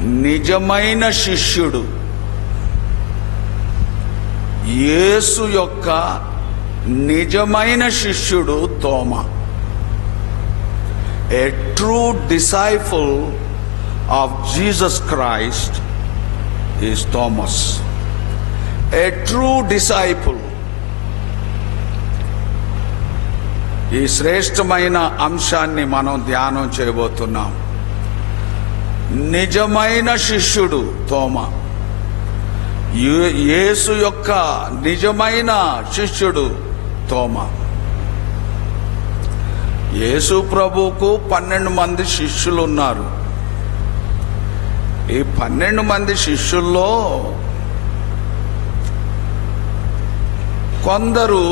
నిజమైన శిష్యుడు, యేసు యొక్క నిజమైన శిష్యుడు తోమా. A true disciple of Jesus Christ is Thomas. A true disciple. ఈ శ్రేష్టమైన అంశాన్ని మనం ధ్యానం చేయబోతున్నాం. నిజమైన శిష్యుడు తోమా, యేసు యొక్క నిజమైన శిష్యుడు తోమా. యేసు ప్రభువుకు 12 మంది శిష్యులు ఉన్నారు. ఈ 12 మంది శిష్యుల్లో కొందరు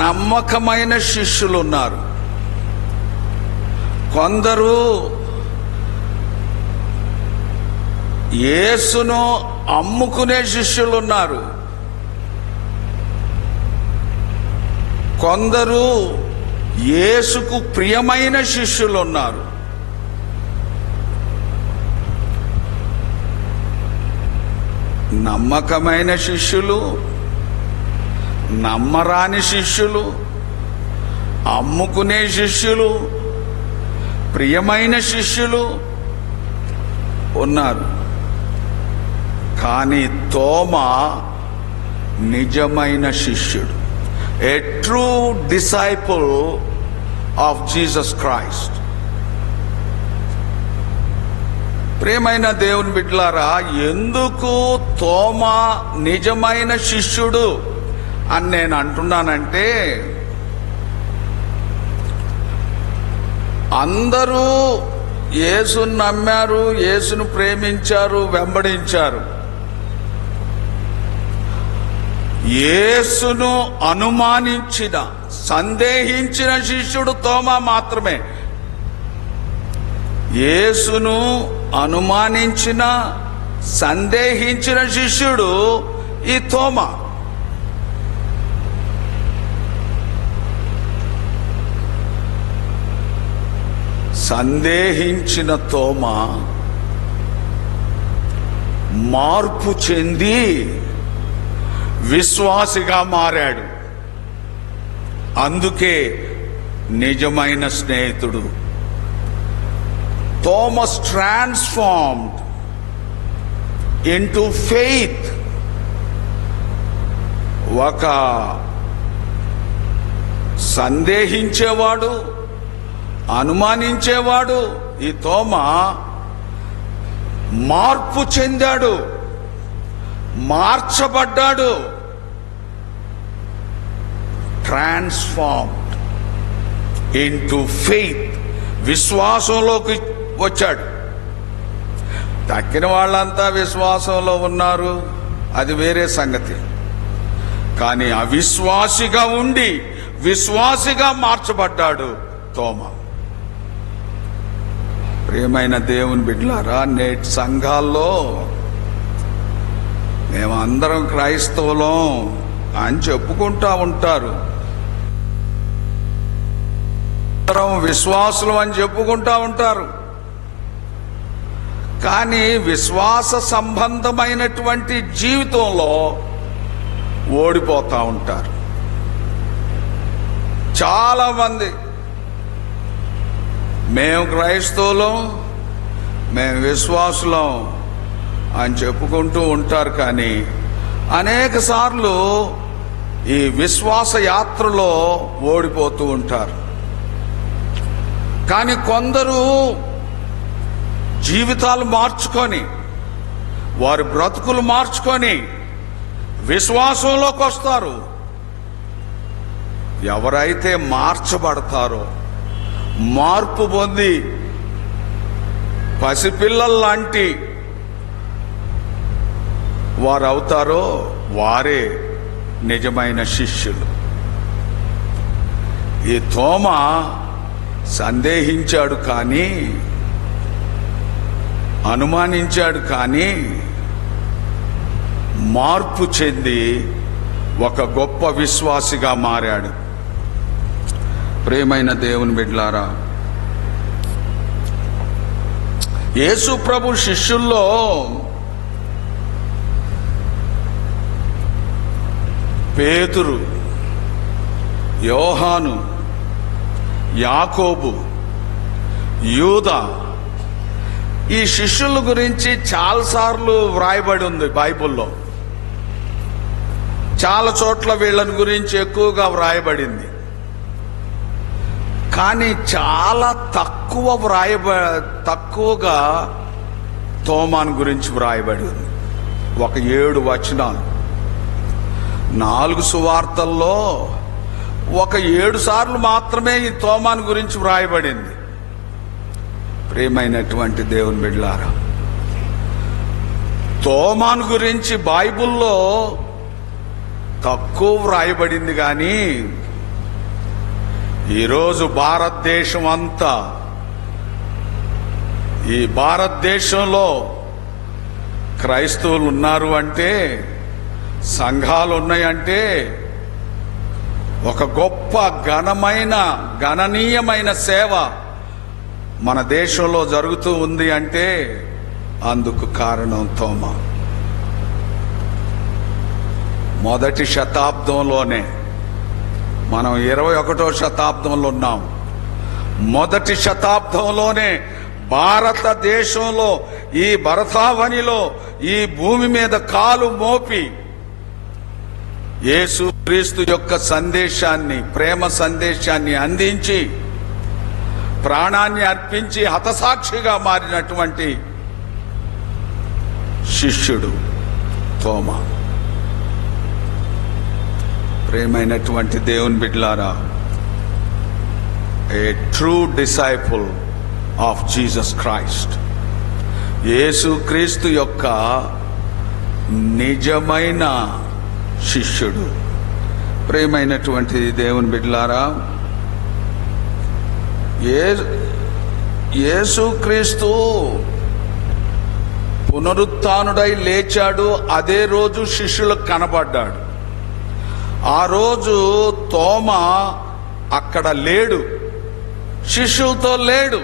నమ్మకమైన శిష్యులు ఉన్నారు, కొందరు యేసును అమ్ముకునే శిష్యులు ఉన్నారు, కొందరు యేసుకు ప్రియమైన శిష్యులు ఉన్నారు. నమ్మకమైన శిష్యులు, నమ్మరాని శిష్యులు, అమ్ముకునే శిష్యులు, ప్రియమైన శిష్యులు ఉన్నారు. కానీ తోమా నిజమైన శిష్యుడు. A true disciple of Jesus Christ. ప్రియమైన దేవుని బిడ్డలారా, ఎందుకు తోమా నిజమైన శిష్యుడు అని నేను అంటున్నానంటే, అందరూ యేసును నమ్మారు, యేసును ప్రేమించారు, వెంబడించారు. యేసును అనుమానించిన, సందేహించిన శిష్యుడు తోమా మాత్రమే. యేసును అనుమానించిన, సందేహించిన శిష్యుడు ఈ తోమా. సందేహించిన తోమా మార్పు చెంది విశ్వాసిగా మారాడు. అందుకే నిజమైన స్నేహితుడు. Thomas transformed into faith. ఒక సందేహించేవాడు, అనుమానించేవాడు ఈ తోమా మార్పు చెందాడు, మార్చబడ్డాడు. Transformed into faith. విశ్వాసంలోకి వచ్చాడు. తక్కిన వాళ్ళంతా విశ్వాసంలో ఉన్నారు, అది వేరే సంగతి. కానీ అవిశ్వాసిగా ఉండి విశ్వాసిగా మార్చబడ్డాడు తోమా. ప్రియమైన దేవుని బిడ్డలారా, నేటి సంఘాల్లో మేమందరం క్రైస్తవులం అని చెప్పుకుంటా ఉంటారు, అందరం విశ్వాసులు అని చెప్పుకుంటా ఉంటారు. కానీ విశ్వాస సంబంధమైనటువంటి జీవితంలో ఓడిపోతా ఉంటారు చాలా మంది. మేము క్రైస్తవులం, మేము విశ్వాసులం అని చెప్పుకుంటూ ఉంటారు. కానీ అనేక సార్లు ఈ విశ్వాస యాత్రలో ఓడిపోతూ ఉంటారు. కానీ కొందరు జీవితాలు మార్చుకొని, వారి బ్రతుకులు మార్చుకొని విశ్వాసంలోకి వస్తారు. ఎవరైతే మార్చబడతారో, మార్పు పొంది పసిపిల్లల్లాంటి వారు అవుతారో వారే నిజమైన శిష్యులు. ఈ తోమా సందేహించాడు కానీ, అనుమానించాడు కానీ, మార్పు చెంది ఒక గొప్ప విశ్వాసిగా మారాడు. ప్రియమైన దేవుని బిడ్డలారా, యేసు ప్రభు శిష్యుల్లో పేతురు, యోహాను, యాకోబు, యూదా, ఈ శిష్యుల గురించి చాలాసార్లు వ్రాయబడి ఉంది బైబిల్లో. చాలా చోట్ల వీళ్ళని గురించి ఎక్కువగా వ్రాయబడింది. కానీ చాలా తక్కువగా తోమాను గురించి వ్రాయబడి ఉంది. ఒక 7 వచనాలు. 4 సువార్తల్లో ఒక 7 సార్లు మాత్రమే ఈ తోమాను గురించి వ్రాయబడింది. ప్రియమైనటువంటి దేవుని బిడ్డలారా, తోమాను గురించి బైబిల్లో తక్కువ వ్రాయబడింది. కానీ ఈరోజు భారతదేశం అంతా, ఈ భారతదేశంలో క్రైస్తవులు ఉన్నారు అంటే, సంఘాలు ఉన్నాయంటే, ఒక గొప్ప గణనీయమైన సేవ మన దేశంలో జరుగుతూ ఉంది అంటే అందుకు కారణం తోమా. మొదటి శతాబ్దంలోనే, మనం 21వ శతాబ్దంలో ఉన్నాం. మొదటి శతాబ్దంలోనే భారతదేశంలో, ఈ భరతావనిలో, ఈ భూమి మీద కాలు మోపి యేసు క్రీస్తు యొక్క సందేశాన్ని, ప్రేమ సందేశాన్ని అందించి ప్రాణాన్ని అర్పించి హతసాక్షిగా మారినటువంటి శిష్యుడు తోమా. ప్రియమైనటువంటి దేవుని బిడ్డలారా, a true disciple of Jesus Christ, Yesu Kreestu యొక్క నిజమైన శిష్యుడు. ప్రియమైనటువంటి దేవుని బిడ్డలారా, యేసుక్రీస్తు పునరుత్థానుడై లేచాడు. అదే రోజు శిష్యులకు కనబడ్డాడు. ఆ రోజు తోమా అక్కడ లేడు, శిష్యులతో లేడు.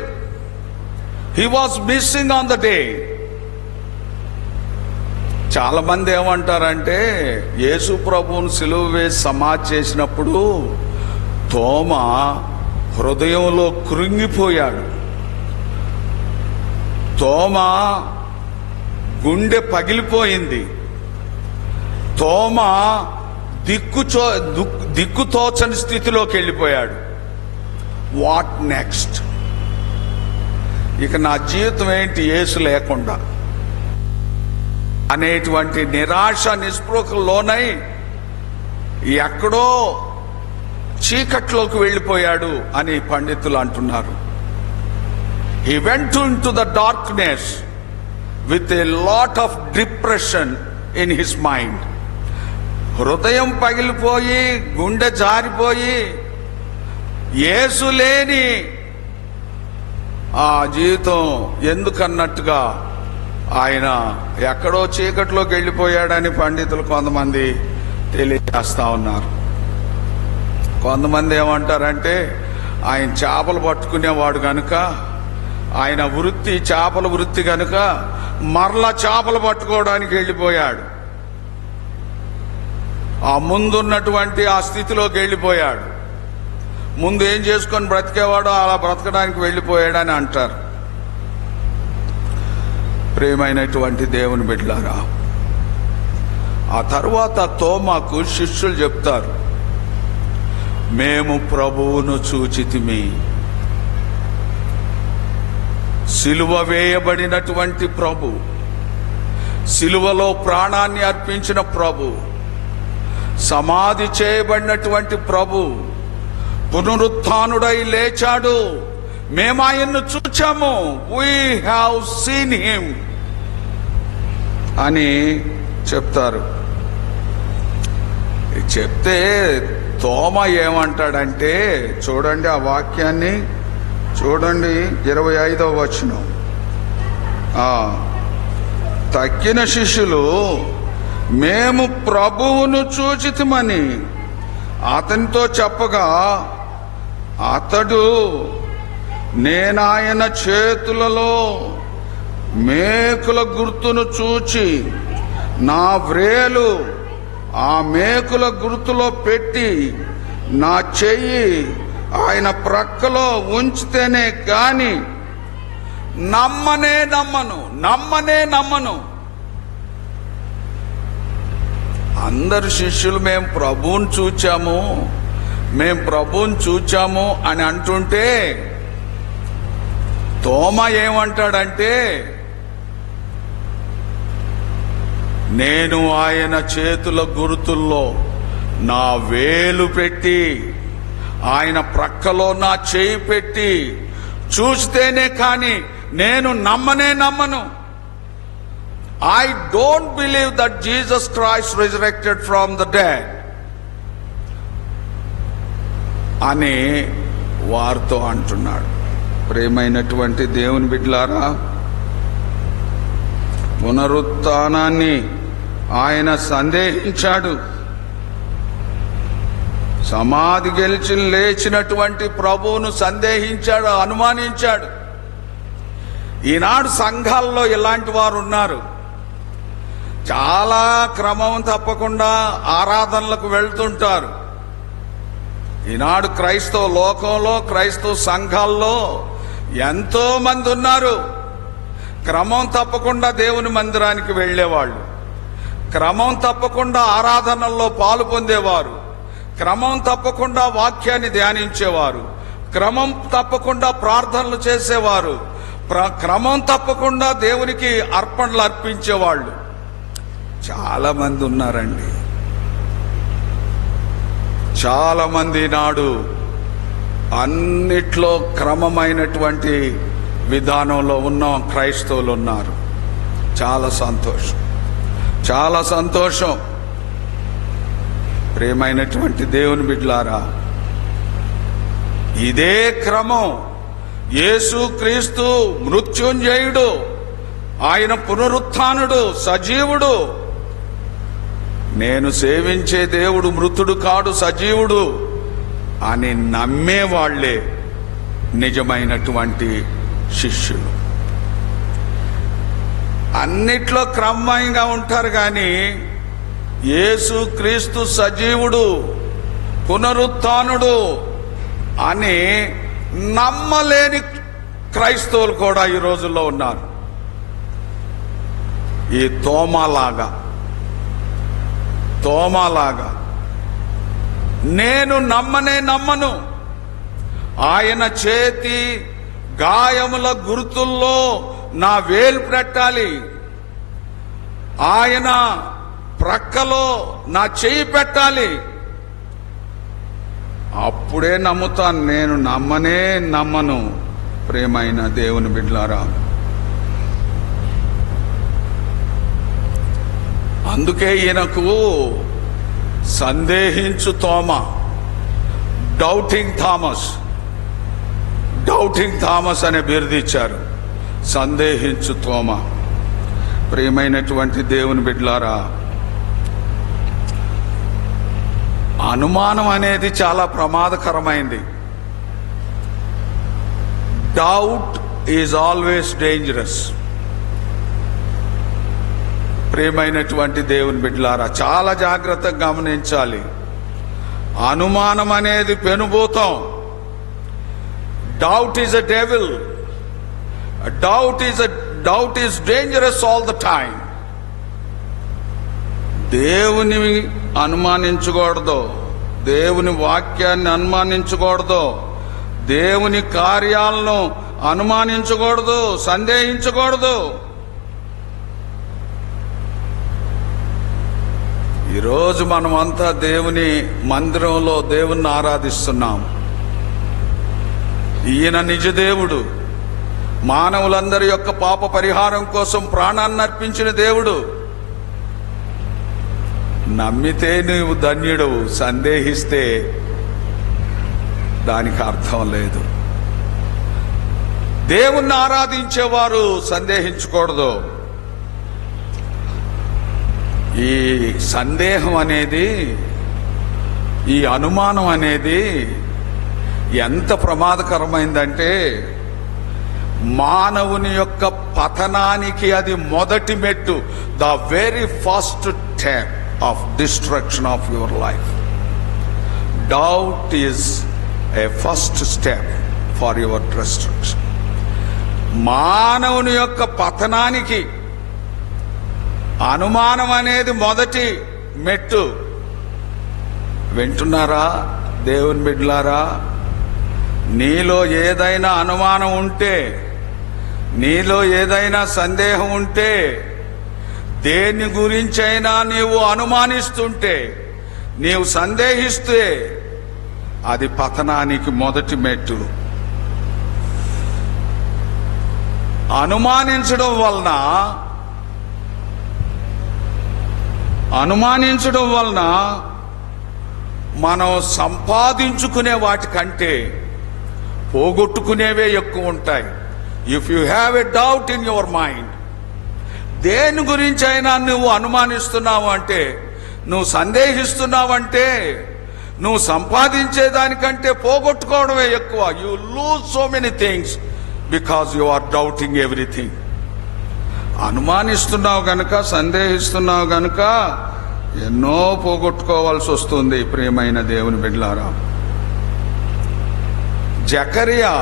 He was missing on the day. చాలా మంది ఏమంటారంటే, యేసు ప్రభువును సిలువ వేసి సమాధి చేసినప్పుడు తోమా హృదయంలో కృంగిపోయాడు. తోమా గుండె పగిలిపోయింది. తోమా దిక్కుతోచని స్థితిలోకి వెళ్ళిపోయాడు. What next? ఇక నా జీవితం ఏంటి యేసు లేకుండా అనేటువంటి నిరాశ నిస్పృహలోనై ఎక్కడో చీకట్లోకి వెళ్ళిపోయాడు అని పండితులు అంటున్నారు. He went into the darkness with a lot of depression in his mind. హృదయం పగిలిపోయి, గుండె జారిపోయి, యేసు లేని ఆ జీవితం ఎందుకన్నట్టుగా ఆయన ఎక్కడో చీకట్లోకి వెళ్ళిపోయాడని పండితులు కొంతమంది తెలియజేస్తా ఉన్నారు. కొంతమంది ఏమంటారంటే, ఆయన చేపలు పట్టుకునేవాడు కనుక, ఆయన వృత్తి చేపల వృత్తి కనుక మరలా చేపలు పట్టుకోవడానికి వెళ్ళిపోయాడు. ఆ ముందున్నటువంటి ఆ స్థితిలోకి వెళ్ళిపోయాడు. ముందు ఏం చేసుకొని బ్రతికేవాడో అలా బ్రతకడానికి వెళ్ళిపోయాడని అంటారు. ప్రియమైనటువంటి దేవుని బిడ్డలారా, ఆ తరువాత తోమాకు శిష్యులు చెప్తారు, మేము ప్రభువును చూచితిమి. సిలువ వేయబడినటువంటి ప్రభు, సిలువలో ప్రాణాన్ని అర్పించిన ప్రభు, సమాధి చేయబడినటువంటి ప్రభు పునరుత్థానుడై లేచాడు. మేము ఆయన్ను చూచాము. వీ హ్యావ్ సీన్ హిమ్ అని చెప్తారు. చెప్తే తోమా ఏమంటాడంటే, చూడండి ఆ వాక్యాన్ని చూడండి, 25వ వచనం. తక్కిన శిష్యులు మేము ప్రభువును చూచితిమని అతనితో చెప్పగా, అతడు నేనాయన చేతులలో మేకుల గుర్తును చూచి నా వ్రేలు ఆ మేకుల గుర్తులో పెట్టి నా చెయ్యి ఆయన ప్రక్కలో ఉంచితేనే కాని నమ్మనే నమ్మను. అందరు శిష్యులు మేము ప్రభువుని చూచాము అని అంటుంటే తోమా ఏమంటాడంటే, నేను ఆయన చేతుల గుర్తుల్లో నా వేలు పెట్టి ఆయన ప్రక్కలో నా చేయి పెట్టి చూస్తేనే కాని నేను నమ్మను. I don't believe that Jesus Christ resurrected from the dead అని వారితో అంటున్నాడు. ప్రియమైనటువంటి దేవుని బిడ్డలారా, పునరుత్థానాన్ని ఆయన సందేహించాడు. సమాధి గెలిచి లేచినటువంటి ప్రభువును సందేహించాడు, అనుమానించాడు. ఈనాడు సంఘాల్లో ఇలాంటి వారు ఉన్నారు. చాలా క్రమం తప్పకుండా ఆరాధనలకు వెళ్తుంటారు. ఈనాడు క్రైస్తవ లోకంలో, క్రైస్తవ సంఘాల్లో ఎంతో మంది ఉన్నారు. క్రమం తప్పకుండా దేవుని మందిరానికి వెళ్లేవాళ్ళు, క్రమం తప్పకుండా ఆరాధనల్లో పాలు పొందేవారు, క్రమం తప్పకుండా వాక్యాన్ని ధ్యానించేవారు, క్రమం తప్పకుండా ప్రార్థనలు చేసేవారు, క్రమం తప్పకుండా దేవునికి అర్పణలు అర్పించేవాళ్ళు చాలా మంది ఉన్నారండి. చాలా మంది నాడు అన్నిట్లో క్రమమైనటువంటి విధానంలో ఉన్న క్రైస్తవులు ఉన్నారు. చాలా సంతోషం. ప్రియమైనటువంటి దేవుని బిడ్డలారా, ఇదే క్రమం యేసు క్రీస్తు మృత్యుంజయుడు, ఆయన పునరుత్థానుడు, సజీవుడు. నేను సేవించే దేవుడు మృతుడు కాడు, సజీవుడు అని నమ్మేవాళ్లే నిజమైనటువంటి శిష్యులు. అన్నిట్లో క్రమంగా ఉంటారు, కానీ యేసు క్రీస్తు సజీవుడు, పునరుత్థానుడు అని నమ్మలేని క్రైస్తవులు కూడా ఈ రోజుల్లో ఉన్నారు. ఈ తోమాలాగా నేను నమ్మను. ఆయన చేతి గాయముల గుర్తుల్లో నా వేలు పెట్టాలి, ఆయన ప్రక్కలో నా చెయ్యి పెట్టాలి, అప్పుడే నమ్ముతాను. నేను నమ్మను. ప్రియమైన దేవుని బిడ్డలారా, అందుకే ఈయనకు సందేహించు తోమా, డౌటింగ్ థామస్ అనే బిరుదిచ్చారు. సందేహించు తోమా. ప్రియమైనటువంటి దేవుని బిడ్డలారా, అనుమానం అనేది చాలా ప్రమాదకరమైంది. Doubt is always dangerous. ప్రియమైనటువంటి దేవుని బిడ్డలారా, చాలా జాగ్రత్తగా గమనించాలి. అనుమానం అనేది పెనుభూతం. Doubt is a devil. Doubt is dangerous all the time. దేవుని అనుమానించకూడదు, దేవుని వాక్యాన్ని అనుమానించకూడదు, దేవుని కార్యాలను అనుమానించకూడదు, సందేహించకూడదు. ఈరోజు మనమంతా దేవుని మందిరంలో దేవుణ్ణి ఆరాధిస్తున్నాం. ఈయన నిజ దేవుడు, మానవులందరి యొక్క పాప పరిహారం కోసం ప్రాణాన్ని అర్పించిన దేవుడు. నమ్మితే నీవు ధన్యుడు, సందేహిస్తే దానికి అర్థం లేదు. దేవుణ్ణి ఆరాధించేవారు సందేహించకూడదు. ఈ సందేహం అనేది, ఈ అనుమానం అనేది ఎంత ప్రమాదకరమైందంటే, మానవుని యొక్క పతనానికి అది మొదటి మెట్టు. The very first step of destruction of your life. Doubt is a first step for your destruction. మానవుని యొక్క పతనానికి అనుమానం అనేది మొదటి మెట్టు. వింటున్నారా దేవుని బిడ్డలారా? నీలో ఏదైనా అనుమానం ఉంటే, నీలో ఏదైనా సందేహం ఉంటే, దేని గురించైనా నీవు అనుమానిస్తుంటే, నీవు సందేహిస్తే అది పతనానికి మొదటి మెట్టు. అనుమానించడం వలన మనం సంపాదించుకునే వాటికంటే పోగొట్టుకునేవే ఎక్కువ ఉంటాయి. If you have a doubt in your mind, దేని గురించి అయినా నువ్వు అనుమానిస్తున్నావు అంటే, నువ్వు సందేహిస్తున్నావంటే, నువ్వు సంపాదించేదానికంటే పోగొట్టుకోవడమే ఎక్కువ. You lose so many things because you are doubting everything. అనుమానిస్తున్నావు గనుక, సందేహిస్తున్నావు గనుక ఎన్నో పోగొట్టుకోవాల్సి వస్తుంది. ప్రియమైన దేవుని బిడ్డలారా, జకరియా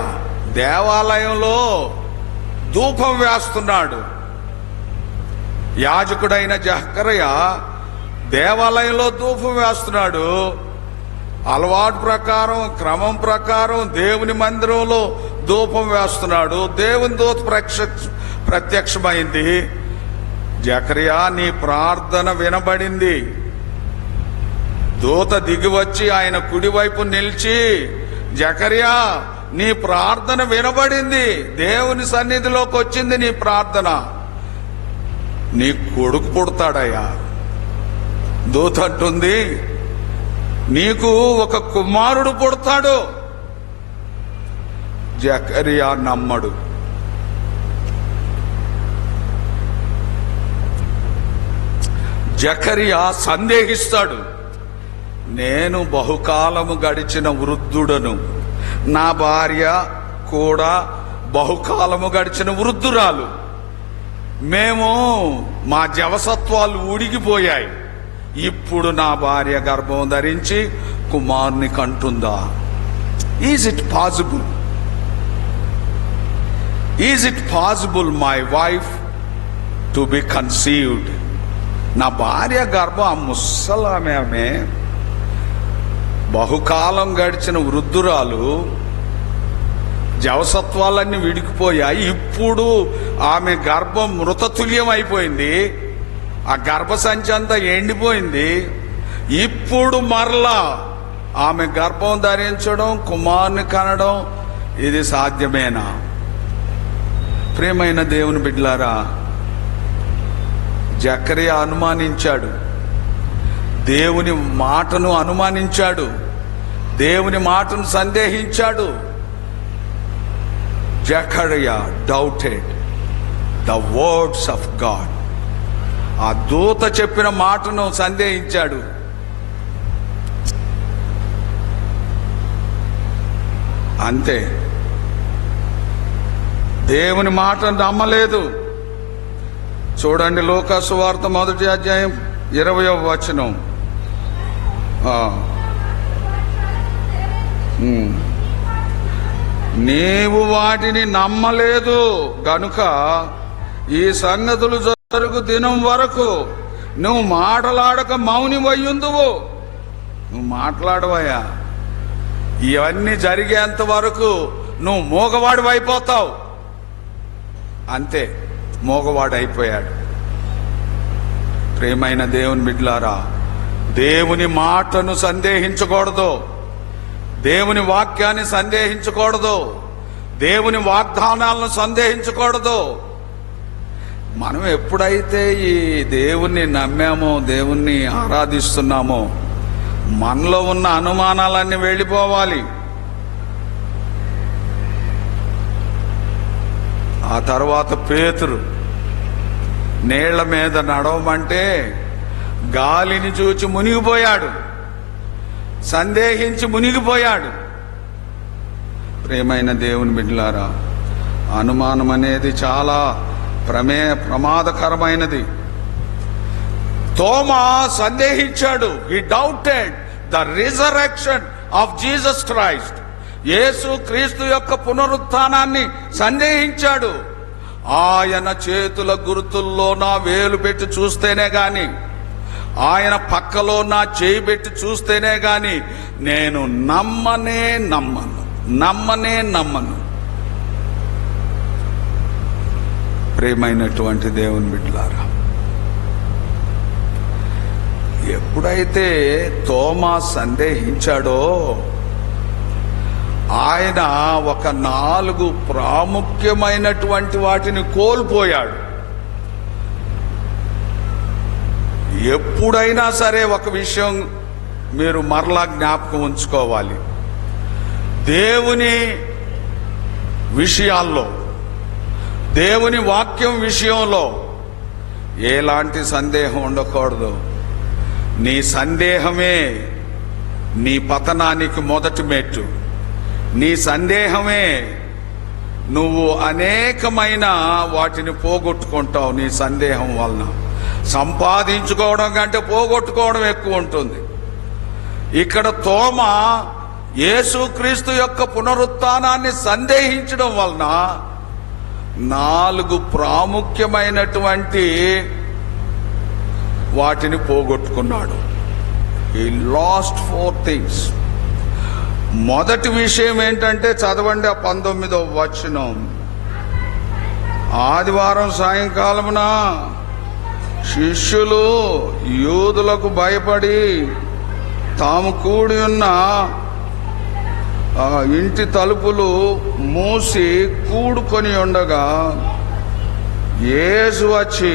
దేవాలయంలో ధూపం వేస్తున్నాడు. యాజకుడైన జకరియా దేవాలయంలో ధూపం వేస్తున్నాడు. అలవాటు ప్రకారం, క్రమం ప్రకారం దేవుని మందిరంలో ధూపం వేస్తున్నాడు. దేవుని దూత ప్రత్యక్షమైంది. జకరియా, నీ ప్రార్థన వినబడింది. దూత దిగివచ్చి ఆయన కుడివైపు నిలిచి, జకరియా నీ ప్రార్థన వినబడింది, దేవుని సన్నిధిలోకి వచ్చింది నీ ప్రార్థన, నీ కొడుకు పుడతాడయ్యా. దూత అంటుంది, నీకు ఒక కుమారుడు పుడతాడు. జకరియా నమ్మడు. జకరియా సందేహిస్తాడు. నేను బహుకాలము గడిచిన వృద్ధుడను, నా భార్య కూడా బహుకాలము గడిచిన వృద్ధురాలు, మేము మా జవసత్వాలు ఊడిగిపోయాయి. ఇప్పుడు నా భార్య గర్భం ధరించి కుమారుని కంటుందా? Is it possible? Is it possible my wife to be conceived? నా భార్య గర్భం, ఆ ముసలామె బహుకాలం గడిచిన వృద్ధురాలు, జవసత్వాలన్నీ విడిగిపోయాయి. ఇప్పుడు ఆమె గర్భం మృతతుల్యం అయిపోయింది. ఆ గర్భసంచి అంతా ఎండిపోయింది. ఇప్పుడు మరలా ఆమె గర్భం ధరించడం, కుమారుని కనడం, ఇది సాధ్యమేనా? ప్రియమైన దేవుని బిడ్డలారా, జకరియా అనుమానించాడు. దేవుని మాటను అనుమానించాడు. దేవుని మాటను సందేహించాడు. Zachariah doubted the words of God. ఆ దూత చెప్పిన మాటను సందేహించాడు. అంతే, దేవుని మాటను నమ్మలేదు. చూడండి, లూకా సువార్త 1వ అధ్యాయం 20వ వచనం. నీవు వాటిని నమ్మలేదు గనుక ఈ సంగతులు జరుగు దినం వరకు నువ్వు మాటలాడక మౌనివయ్యుందువు. నువ్వు మాట్లాడవయ్యా, ఇవన్నీ జరిగేంత వరకు నువ్వు మూగవాడు అయిపోతావు. అంతే, మూగవాడు అయిపోయాడు. ప్రియమైన దేవుని బిడ్డలారా, దేవుని మాటను సందేహించకూడదు, దేవుని వాక్యాన్ని సందేహించకూడదు, దేవుని వాగ్దానాలను సందేహించకూడదు. మనం ఎప్పుడైతే ఈ దేవుణ్ణి నమ్మామో, దేవుణ్ణి ఆరాధిస్తున్నామో, మనలో ఉన్న అనుమానాలన్నీ వెళ్ళిపోవాలి. ఆ తర్వాత పేతురు నీళ్ల మీద నడవమంటే గాలిని చూచి మునిగిపోయాడు, సందేహించి మునిగిపోయాడు. ప్రియమైన దేవుని బిడ్డలారా, అనుమానం అనేది చాలా ప్రమాదకరమైనది. తోమా సందేహించాడు. He doubted the resurrection of Jesus Christ. Yesu Kreestu యొక్క పునరుత్థానాన్ని సందేహించాడు. ఆయన చేతుల గుర్తుల్లో నా వేలు పెట్టి చూస్తేనే గాని, ఆయన పక్కలో నా చేయి పెట్టి చూస్తేనే గాని నేను నమ్మనే నమ్మను. ప్రియమైనటువంటి దేవుని బిడ్డలారా, ఎప్పుడైతే తోమా సందేహించాడో ఆయన ఒక 4 ప్రాముఖ్యమైనటువంటి వాటిని కోల్పోయాడు. ఎప్పుడైనా సరే ఒక విషయం మీరు మరలా జ్ఞాపకం ఉంచుకోవాలి. దేవుని విషయాల్లో, దేవుని వాక్యం విషయంలో ఎలాంటి సందేహం ఉండకూడదు. నీ సందేహమే నీ పతనానికి మొదటి మెట్టు. నీ సందేహమే నువ్వు అనేకమైన వాటిని పోగొట్టుకుంటావు. నీ సందేహం వలన సంపాదించుకోవడం కంటే పోగొట్టుకోవడం ఎక్కువ ఉంటుంది. ఇక్కడ తోమా యేసుక్రీస్తు యొక్క పునరుత్థానాన్ని సందేహించడం వలన 4 ప్రాముఖ్యమైనటువంటి వాటిని పోగొట్టుకున్నాడు. He lost 4 things. మొదటి విషయం ఏంటంటే, చదవండి ఆ 19వ వచనం. ఆదివారం సాయంకాలమున శిష్యులు యూదులకు భయపడి తాము కూడి ఉన్న ఇంటి తలుపులు మూసి కూడుకొని ఉండగా యేసు వచ్చి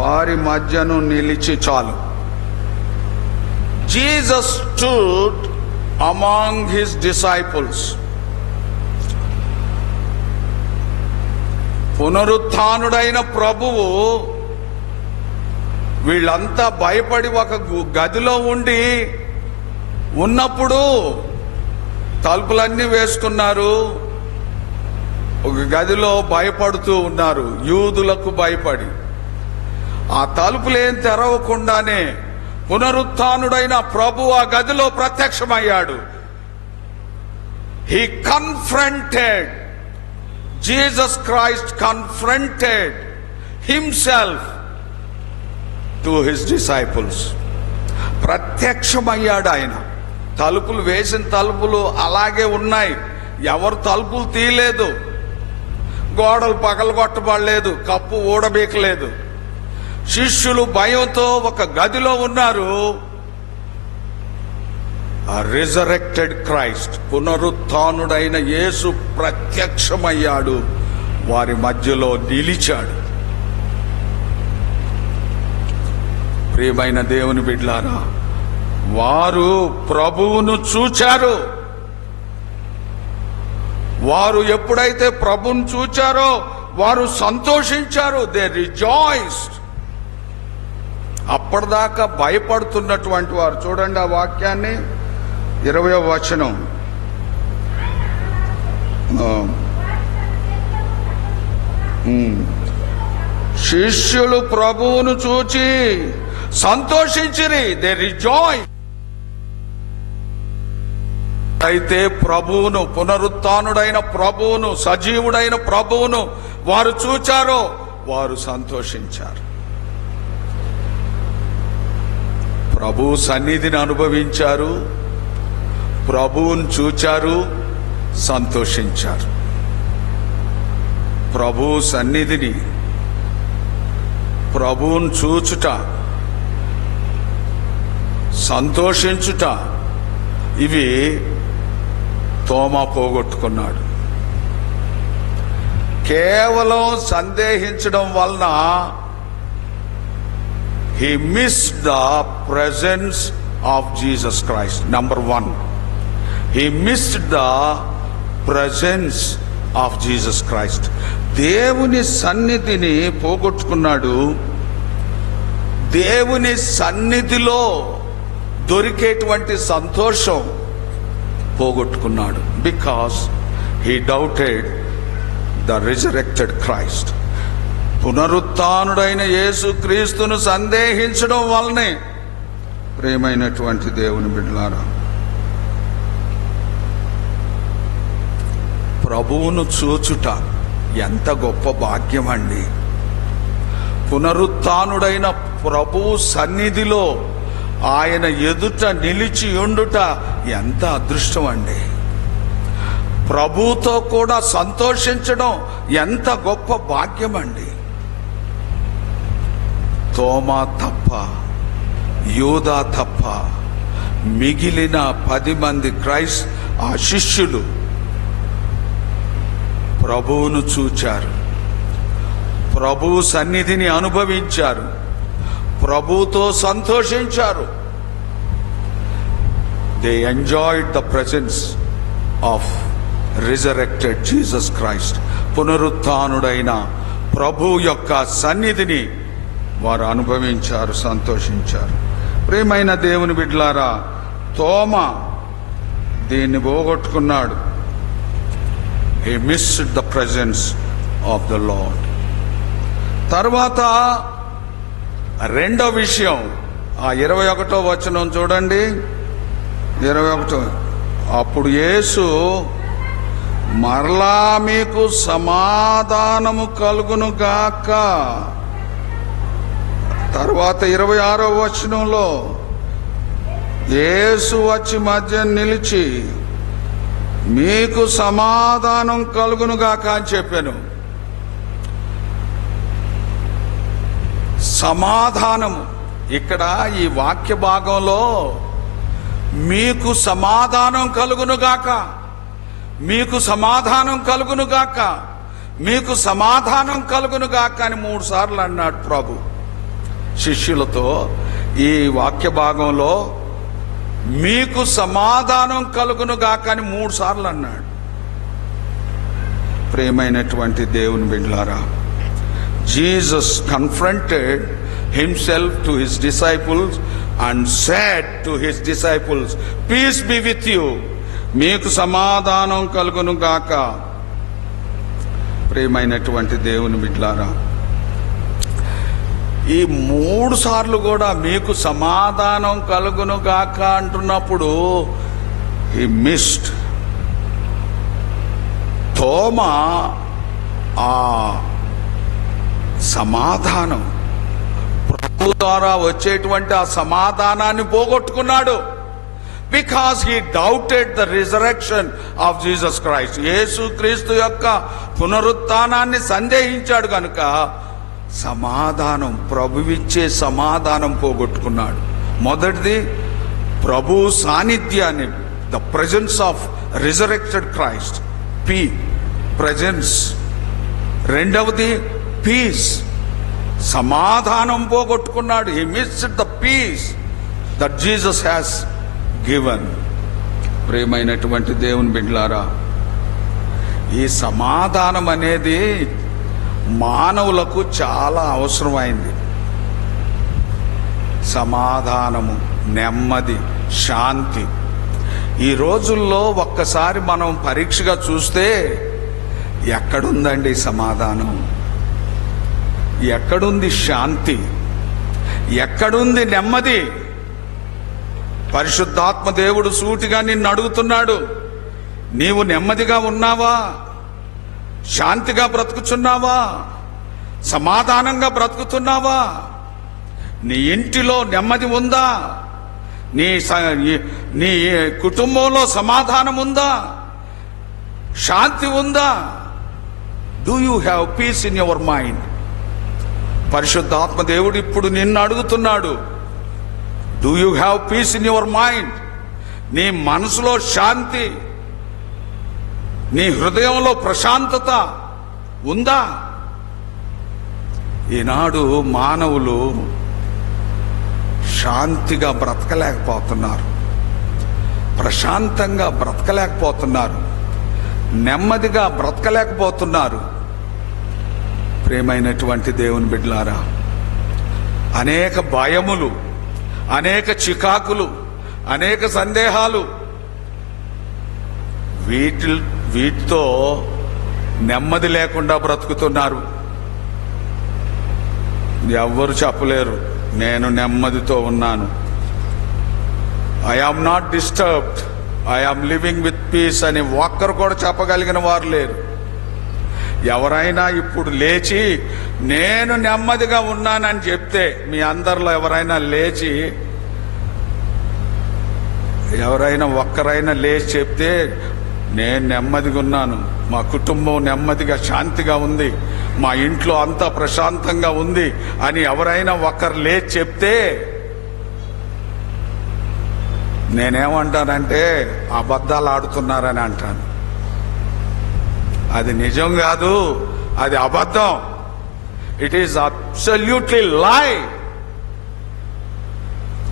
వారి మధ్యను నిలిచి, చాలు. Jesus stood among his disciples. పునరుత్థానుడైన ప్రభువు వీళ్ళంతా భయపడి ఒక గదిలో ఉన్నప్పుడు తలుపులన్నీ వేసుకున్నారు. ఒక గదిలో భయపడుతూ ఉన్నారు, యూదులకు భయపడి. ఆ తలుపులేం తెరవకుండానే పునరుత్థానుడైన ప్రభు ఆ గదిలో ప్రత్యక్షమయ్యాడు. He confronted, Jesus Christ confronted himself to his disciples. ప్రత్యక్షమయ్యాడు ఆయన. తలుపులు వేసిన తలుపులు అలాగే ఉన్నాయి, ఎవరు తలుపులు తీయలేదు, గోడలు పగలగొట్టబడలేదు, కప్పు ఊడబీకలేదు. శిష్యులు భయంతో ఒక గదిలో ఉన్నారు. ఆ రిజరెక్టెడ్ క్రైస్ట్, పునరుత్థానుడైన యేసు ప్రత్యక్షమయ్యాడు, వారి మధ్యలో నిలిచాడు. ప్రియమైన దేవుని బిడ్డలారా, వారు ప్రభువును చూచారు. వారు ఎప్పుడైతే ప్రభువును చూచారో వారు సంతోషించారు. They rejoiced. అప్పటిదాకా భయపడుతున్నటువంటి వారు, చూడండి ఆ వాక్యాన్ని, 20వ వచనం. శిష్యులు ప్రభువును చూచి సంతోషించిరి. They rejoice. అయితే ప్రభువును, పునరుత్థానుడైన ప్రభువును, సజీవుడైన ప్రభువును వారు చూచారో వారు సంతోషించారు. ప్రభు సన్నిధిని అనుభవించారు, ప్రభువును చూచారు, సంతోషించారు. ప్రభు సన్నిధిని, ప్రభువును చూచుట, సంతోషించుట, ఇవి తోమా పోగొట్టుకున్నాడు. కేవలం సందేహించడం వలన he missed the presence of Jesus Christ. Number 1, he missed the presence of Jesus Christ. దేవుని సన్నిధిని పోగొట్టుకున్నాడు. దేవుని సన్నిధిలో దొరికేటువంటి సంతోషం పోగొట్టుకున్నాడు. Because he doubted the resurrected Christ. పునరుత్థానుడైన యేసు క్రీస్తును సందేహించడం వల్లనే ప్రియమైనటువంటి దేవుని బిడ్డలారా, ప్రభువును చూచుట ఎంత గొప్ప భాగ్యం అండి. పునరుత్థానుడైన ప్రభువు సన్నిధిలో ఆయన ఎదుట నిలిచి ఉండుట ఎంత అదృష్టం అండి. ప్రభువుతో కూడా సంతోషించడం ఎంత గొప్ప భాగ్యం అండి. తోమా తప్ప, యూదా తప్ప మిగిలిన 10 మంది ఆ శిష్యులు ప్రభువును చూచారు, ప్రభువు సన్నిధిని అనుభవించారు, ప్రభువుతో సంతోషించారు. They enjoyed the presence of resurrected Jesus Christ. పునరుత్థానుడైన ప్రభు యొక్క సన్నిధిని వారు అనుభవించారు, సంతోషించారు. ప్రియమైన దేవుని బిడ్డలారా, తోమా దీన్ని పోగొట్టుకున్నాడు. He missed the presence of the Lord. తర్వాత రెండో విషయం, ఆ 21వ వచనం చూడండి. 21. అప్పుడు యేసు మరలా మీకు సమాధానము కలుగును గాక. తర్వాత 26వ వచనంలో యేసు వచ్చి మధ్య నిలిచి మీకు సమాధానం కలుగును గాక అని చెప్పాను. సమాధానము ఇక్కడ ఈ వాక్య భాగంలో మీకు సమాధానం కలుగును గాక, మీకు సమాధానం కలుగును గాక, మీకు సమాధానం కలుగును గాక అని 3 సార్లు అన్నాడు ప్రభు శిష్యులతో. ఈ వాక్య భాగంలో మీకు సమాధానం కలుగును గాక అని 3 సార్లు అన్నాడు. ప్రియమైనటువంటి దేవుని బిడ్డలారా, Jesus confronted himself to his disciples and said to his disciples, peace be with you, మీకు సమాధానం కలుగును గాక. ప్రియమైనటువంటి దేవుని బిడ్డలారా, ఈ 3 సార్లు కూడా మీకు సమాధానం కలుగును గాక అంటున్నప్పుడు హి మిస్డ్. తోమా ఆ సమాధానం, ప్రభు ద్వారా వచ్చేటువంటి ఆ సమాధానాన్ని పోగొట్టుకున్నాడు. Because he doubted the resurrection of Jesus Christ. Yesu Kreestu యొక్క పునరుత్థానాన్ని సందేహించాడు కనుక సమాధానం, ప్రభువిచ్చే సమాధానం పోగొట్టుకున్నాడు. మొదటిది ప్రభు సాన్నిధ్యాన్ని, the presence of resurrected Christ, presence. రెండవది పీస్, సమాధానం పోగొట్టుకున్నాడు. He missed the peace that Jesus has given. ప్రియమైనటువంటి దేవుని బిడ్డలారా, ఈ సమాధానం అనేది మానవులకు చాలా అవసరమైంది. సమాధానము, నెమ్మది, శాంతి. ఈ రోజుల్లో ఒక్కసారి మనం పరీక్షగా చూస్తే ఎక్కడుందండి సమాధానం? ఎక్కడుంది శాంతి? ఎక్కడుంది నెమ్మది? పరిశుద్ధాత్మ దేవుడు సూటిగా నిన్ను అడుగుతున్నాడు, నీవు నెమ్మదిగా ఉన్నావా? శాంతిగా బ్రతుకుతున్నావా? సమాధానంగా బ్రతుకుతున్నావా? నీ ఇంటిలో నెమ్మది ఉందా? నీ కుటుంబంలో సమాధానం ఉందా? శాంతి ఉందా? Do you have piece in your mind? పరిశుద్ధాత్మ దేవుడు ఇప్పుడు నిన్ను అడుగుతున్నాడు, do you have piece in your mind? నీ మనసులో శాంతి, నీ హృదయంలో ప్రశాంతత ఉందా? ఈనాడు మానవులు శాంతిగా బ్రతకలేకపోతున్నారు, ప్రశాంతంగా బ్రతకలేకపోతున్నారు, నెమ్మదిగా బ్రతకలేకపోతున్నారు. ప్రియమైనటువంటి దేవుని బిడ్డలారా, అనేక భయములు, అనేక చికాకులు, అనేక సందేహాలు వీటితో నెమ్మది లేకుండా బ్రతుకుతున్నారు. ఎవ్వరు చెప్పలేరు నేను నెమ్మదితో ఉన్నాను. I am not disturbed, I am living with peace అని ఒక్కరు కూడా చెప్పగలిగిన వారు లేరు. ఎవరైనా ఇప్పుడు లేచి నేను నెమ్మదిగా ఉన్నానని చెప్తే, మీ అందరిలో ఎవరైనా లేచి ఒక్కరైనా లేచి చెప్తే నేను నెమ్మదిగా ఉన్నాను, మా కుటుంబం నెమ్మదిగా శాంతిగా ఉంది, మా ఇంట్లో అంతా ప్రశాంతంగా ఉంది అని ఎవరైనా ఒక్కరు లేచి చెప్తే నేనేమంటానంటే అబద్ధాలు ఆడుతున్నారని అంటాను. అది నిజం కాదు, అది అబద్ధం. ఇట్ ఈస్ అబ్సల్యూట్లీ లై,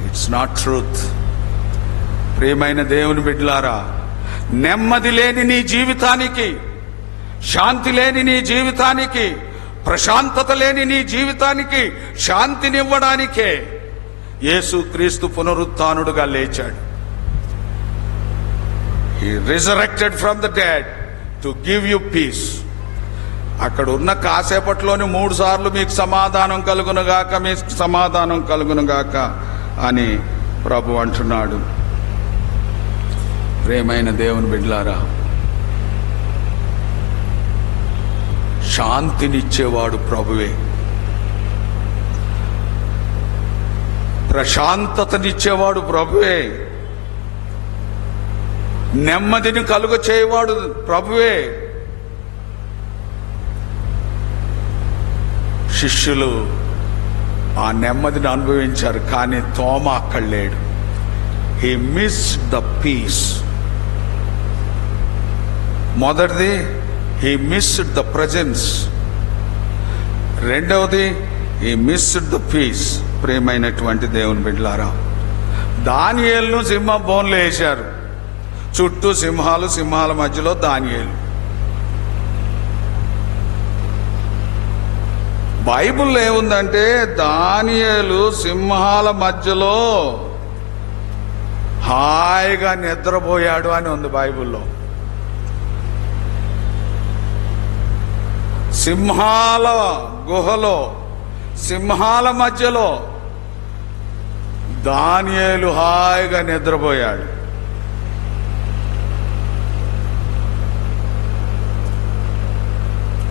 ఇట్స్ నాట్ ట్రూత్. ప్రియమైన దేవుని బిడ్డలారా, నెమ్మది లేని నీ జీవితానికి, శాంతి లేని నీ జీవితానికి, ప్రశాంతత లేని నీ జీవితానికి శాంతినివ్వడానికే యేసు క్రీస్తు పునరుత్థానుడుగా లేచాడు. He resurrected from the dead to give you peace. అక్కడ ఉన్న కాసేపట్లోని 3 సార్లు మీకు సమాధానం కలుగునుగాక, మీకు సమాధానం కలుగునుగాక అని ప్రభు అంటున్నాడు. ప్రియమైన దేవుని బిడ్డలారా, శాంతినిచ్చేవాడు ప్రభువే, ప్రశాంతతనిచ్చేవాడు ప్రభువే, నెమ్మదిని కలుగ చేయవాడు ప్రభువే. శిష్యులు ఆ నెమ్మదిని అనుభవించారు, కానీ తోమ అక్కడ లేడు. He missed the peace. మొదటిది హీ మిస్డ్ ద ప్రజెన్స్, రెండవది హీ మిస్డ్ ద పీస్. ప్రియమైనటువంటి దేవుని బిడ్డలారా, దానియేలును సింహ బోన్లో వేశారు. చుట్టూ సింహాలు, సింహాల మధ్యలో దానియేలు. బైబిల్లో ఏముందంటే దానియేలు సింహాల మధ్యలో హాయిగా నిద్రపోయాడు అని ఉంది బైబిల్లో. సింహాల గుహలో, సింహాల మధ్యలో దానియేలు హాయిగా నిద్రపోయాడు.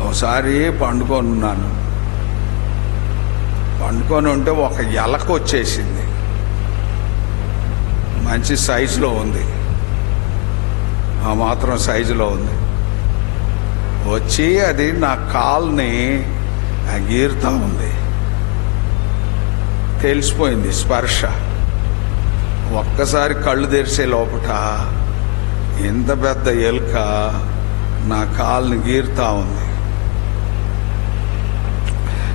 ఒకసారి పండుకొని ఉన్నాను. పండుకొని ఉంటే ఒక ఎలక వచ్చేసింది. మంచి సైజులో ఉంది, ఆ మాత్రం సైజులో ఉంది. వచ్చి అది నా కాల్ని గీరుతా ఉంది. తెలిసిపోయింది స్పర్శ. ఒక్కసారి కళ్ళు తెరిసే లోపట ఇంత పెద్ద ఎలుక నా కాల్ని గీరుతా ఉంది.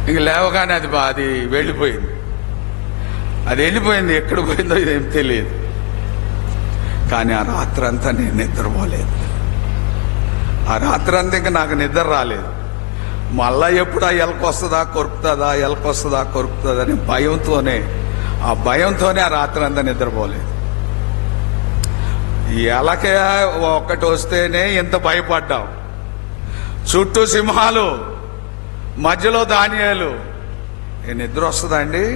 ఇంక లేవగానే అది వెళ్ళిపోయింది. అది వెళ్ళిపోయింది, ఎక్కడ పోయిందో ఇదేం తెలియదు. కానీ ఆ రాత్రంతా నేను నిద్రపోలేదు. ఆ రాత్రంతా ఇంకా నాకు నిద్ర రాలేదు. మళ్ళా ఎప్పుడు ఆ ఎలకొస్తుందా కొరుకుతుందా అని భయంతోనే ఆ రాత్రంతా నిద్రపోలేదు. ఈ ఎలకే ఒక్కటి వస్తేనే ఇంత భయపడ్డాం. చుట్టూ సింహాలు, మధ్యలో దానియేలు. నిద్ర వస్తుందండి,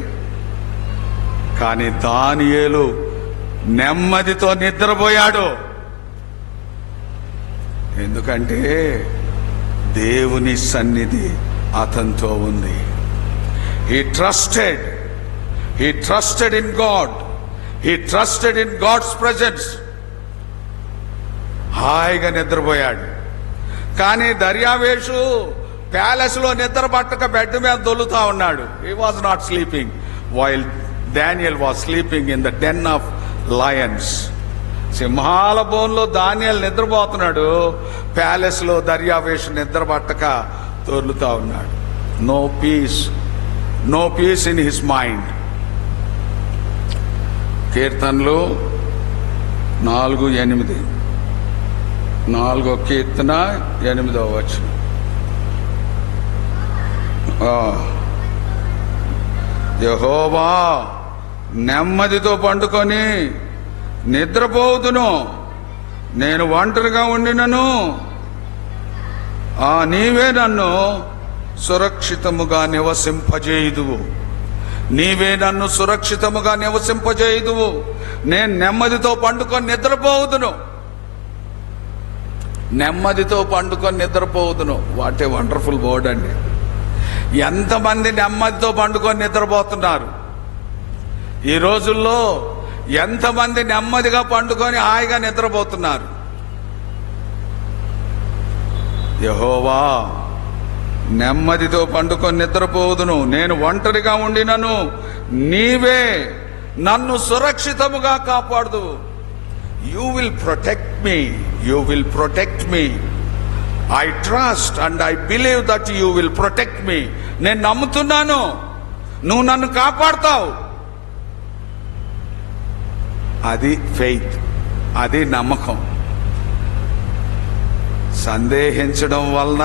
కానీ దానియేలు నెమ్మదితో నిద్రపోయాడు. ఎందుకంటే దేవుని సన్నిధి అతనితో ఉంది. He trusted in God. He trusted in God's presence. హాయిగా నిద్రపోయాడు. కానీ దర్యావేషు ప్యాలెస్ లో నిద్ర పట్టక బెడ్ మీద దొల్లుతా ఉన్నాడు. He was not sleeping while Daniel was sleeping in the den of lions. సింహాల బోన్లో దానియేలు నిద్రపోతున్నాడు, ప్యాలెస్ లో దర్యావేషు నిద్ర పట్టక దొర్లుతా ఉన్నాడు. No peace in his mind. కీర్తనలు 4:8, 4వ కీర్తన 8వ వచనం. యెహోవా నెమ్మదితో పండుకొని నిద్రపోవుదును, నేను ఒంటరిగా ఉండినను నీవే నన్ను సురక్షితముగా నివసింపజేయుదువు. నీవే నన్ను సురక్షితముగా నివసింపజేయుదువు. నేను నెమ్మదితో పండుకొని నిద్రపోవుదును. నెమ్మదితో పండుకొని నిద్రపోవుదును. వాట్ ఏ వండర్ఫుల్ వర్డ్ అండి. ఎంతమంది నెమ్మదితో పండుకొని నిద్రపోతున్నారు ఈ రోజుల్లో? ఎంతమంది నెమ్మదిగా పండుకొని హాయిగా నిద్రపోతున్నారు? యెహోవా, నెమ్మదితో పండుకొని నిద్రపోదును. నేను ఒంటరిగా ఉండినను నీవే నన్ను సురక్షితముగా కాపాడుదు. You will protect me, you will protect me. I trust and I believe that you will protect me. నేను నమ్ముతున్నాను, నువ్వు నన్ను కాపాడుతావు. అది ఫెయిత్, అది నమ్మకం. సందేహించడం వలన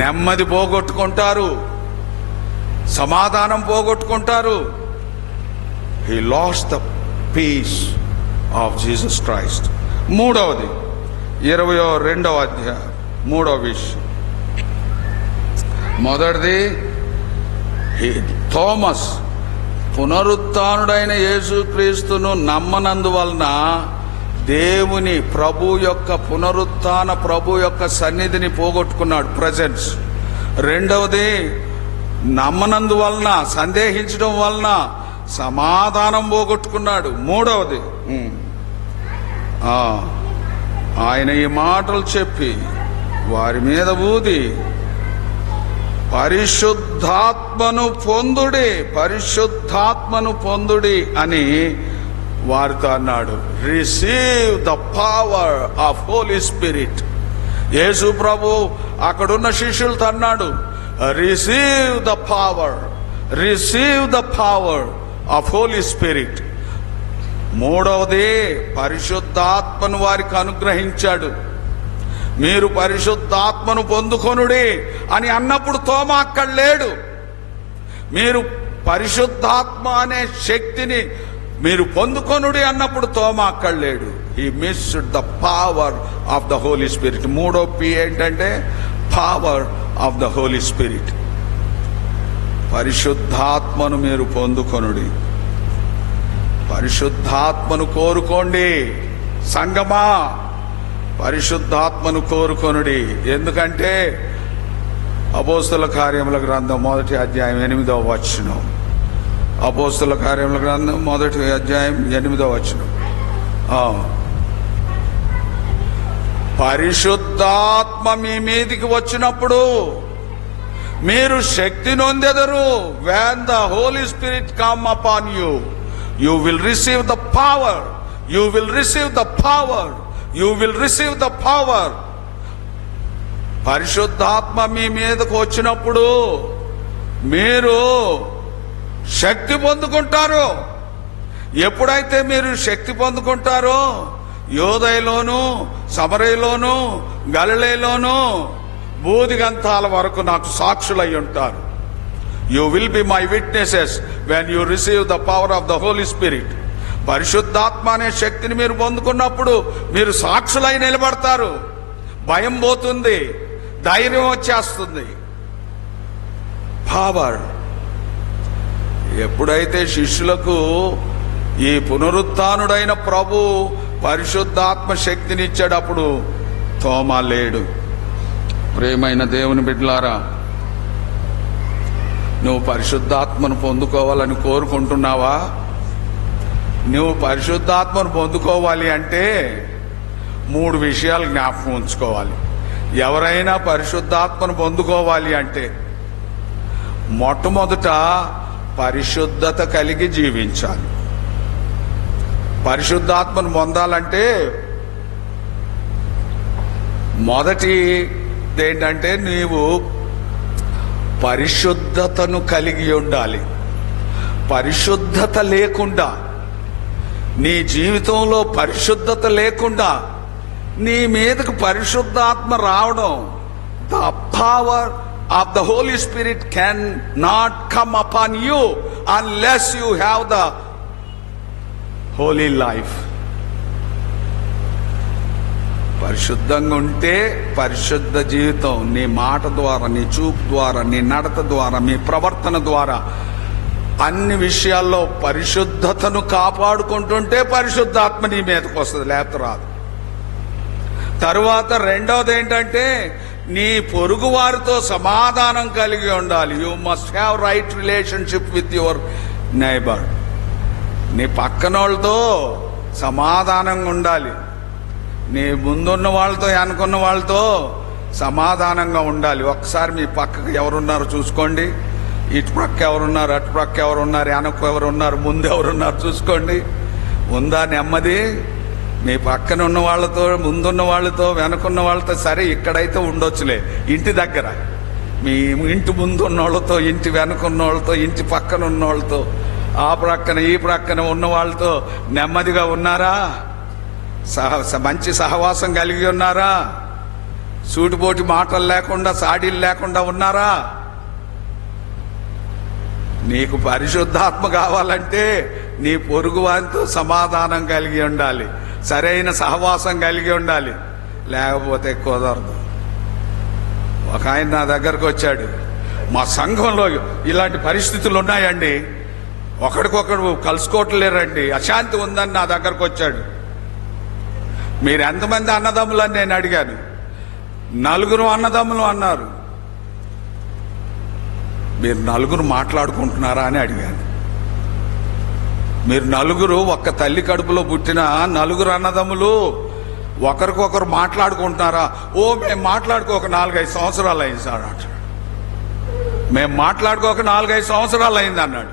నెమ్మది పోగొట్టుకుంటారు, సమాధానం పోగొట్టుకుంటారు. He lost the peace of Jesus Christ. మూడవది 22వ అధ్యాయం 3వ విషయం. మొదటిది థోమస్ పునరుత్థానుడైన యేసుక్రీస్తును నమ్మనందువలన దేవుని ప్రభు యొక్క పునరుత్థాన ప్రభు యొక్క సన్నిధిని పోగొట్టుకున్నాడు, ప్రజెన్స్. రెండవది నమ్మనందువలన, సందేహించడం వలన సమాధానం పోగొట్టుకున్నాడు. మూడవది ఆయన ఈ మాటలు చెప్పి వారి మీద ఊది పరిశుద్ధాత్మను పొందుడి, పరిశుద్ధాత్మను పొందుడి అని వారితో అన్నాడు. Receive the power of Holy Spirit. Yesu ప్రభు అక్కడున్న శిష్యులతో అన్నాడు, receive the power, receive the power of Holy Spirit. మూడవది పరిశుద్ధాత్మను వారికి అనుగ్రహించాడు. మీరు పరిశుద్ధాత్మను పొందుకొనుడి అని అన్నప్పుడు తోమా అక్కడ లేడు. మీరు పరిశుద్ధాత్మ అనే శక్తిని మీరు పొందుకొనుడి అన్నప్పుడు తోమా అక్కడ లేడు. He missed the power of the Holy Spirit. మూడో పి ఏంటంటే power of the Holy Spirit. పరిశుద్ధాత్మను మీరు పొందుకొనుడి. పరిశుద్ధాత్మను కోరుకోండి సంగమా, పరిశుద్ధాత్మను కోరుకొనుడి. ఎందుకంటే అపోస్తల కార్యముల గ్రంథం 1వ అధ్యాయం 8వ వచనం. అపోస్తల కార్యముల గ్రంథం 1వ అధ్యాయం 8వ వచనం. పరిశుద్ధాత్మ మీ మీదికి వచ్చినప్పుడు మీరు శక్తి నొందెదరు. when the Holy Spirit come upon you, you will receive the power, you will receive the power, you will receive the power. పరిశుద్ధాత్మ మీ మీదకు వచ్చినప్పుడు మీరు శక్తి పొందుకుంటారు. ఎప్పుడైతే మీరు శక్తి పొందుకుంటారో యోదయలోను, సమరయలోను, గలిలయలోను, బూదిగంతాల వరకు నాకు సాక్షులై ఉంటారు. You will be my witnesses when you receive the power of the Holy Spirit. పరిశుద్ధాత్మ అనే శక్తిని మీరు పొందుకున్నప్పుడు మీరు సాక్షులై నిలబడతారు. భయం పోతుంది, ధైర్యం వచ్చేస్తుంది. పవర్. ఎప్పుడైతే శిష్యులకు ఈ పునరుత్థానుడైన ప్రభు పరిశుద్ధాత్మ శక్తిని ఇచ్చాడప్పుడు తోమా లేడు. ప్రేమైన దేవుని బిడ్డలారా, నువ్వు పరిశుద్ధాత్మను పొందుకోవాలని కోరుకుంటున్నావా? నువ్వు పరిశుద్ధాత్మను పొందుకోవాలి అంటే 3 విషయాలు జ్ఞాపకం ఉంచుకోవాలి. ఎవరైనా పరిశుద్ధాత్మను పొందుకోవాలి అంటే మొట్టమొదట పరిశుద్ధత కలిగి జీవించాలి. పరిశుద్ధాత్మను పొందాలంటే మొదటి ఏంటంటే నీవు పరిశుద్ధతను కలిగి ఉండాలి. పరిశుద్ధత లేకుండా, నీ జీవితంలో పరిశుద్ధత లేకుండా నీ మీదకు పరిశుద్ధాత్మ రావడం, the power of the Holy Spirit can not come upon you unless you have the holy life. పరిశుద్ధంగా ఉంటే పరిశుద్ధ జీవితం నీ మాట ద్వారా, నీ చూపు ద్వారా, నీ నడత ద్వారా, మీ ప్రవర్తన ద్వారా అన్ని విషయాల్లో పరిశుద్ధతను కాపాడుకుంటుంటే పరిశుద్ధాత్మ నీ మీదకి వస్తుంది, లేకపోతే రాదు. తరువాత రెండవది ఏంటంటే నీ పొరుగు వారితో సమాధానం కలిగి ఉండాలి. You must have right relationship with your neighbour. నీ పక్కనోళ్ళతో సమాధానంగా ఉండాలి. నీ ముందున్న వాళ్ళతో, వెనుకున్న వాళ్ళతో సమాధానంగా ఉండాలి. ఒక్కసారి మీ పక్కకు ఎవరున్నారో చూసుకోండి. ఇటు ప్రక్క ఎవరున్నారు, అటు ప్రక్క ఎవరున్నారు, వెనక ఎవరున్నారు, ముందు ఎవరున్నారు చూసుకోండి. ఉందా నెమ్మది? మీ పక్కన ఉన్న వాళ్ళతో, ముందున్న వాళ్ళతో, వెనకున్న వాళ్ళతో, సరే ఇక్కడైతే ఉండొచ్చులే, ఇంటి దగ్గర మీ ఇంటి ముందు ఉన్న వాళ్ళతో, ఇంటి వెనకున్న వాళ్ళతో, ఇంటి పక్కన ఉన్న వాళ్ళతో, ఆ ప్రక్కన ఈ ప్రక్కన ఉన్న వాళ్ళతో నెమ్మదిగా ఉన్నారా? మంచి సహవాసం కలిగి ఉన్నారా? సూటిపోటి మాటలు లేకుండా, సాడీలు లేకుండా ఉన్నారా? నీకు పరిశుద్ధాత్మ కావాలంటే నీ పొరుగు వారితో సమాధానం కలిగి ఉండాలి, సరైన సహవాసం కలిగి ఉండాలి, లేకపోతే కుదరదు. ఒక ఆయన నా దగ్గరకు వచ్చాడు, మా సంఘంలో ఇలాంటి పరిస్థితులు ఉన్నాయండి, ఒకడికొకడు కలుసుకోవట్లేరండి, అశాంతి ఉందని నా దగ్గరకు వచ్చాడు. మీరు ఎంతమంది అన్నదమ్ములని నేను అడిగాను. 4 అన్నదమ్ములు అన్నారు. మీరు 4 మాట్లాడుకుంటున్నారా అని అడిగాను. మీరు 4 ఒక్క తల్లి కడుపులో పుట్టిన 4 అన్నదమ్ములు ఒకరికొకరు మాట్లాడుకుంటున్నారా? ఓ మేము మాట్లాడుకోక 4-5 సంవత్సరాలు అయింది సార్ అంటాడు. మేము మాట్లాడుకోక 4-5 సంవత్సరాలు అయింది అన్నాడు.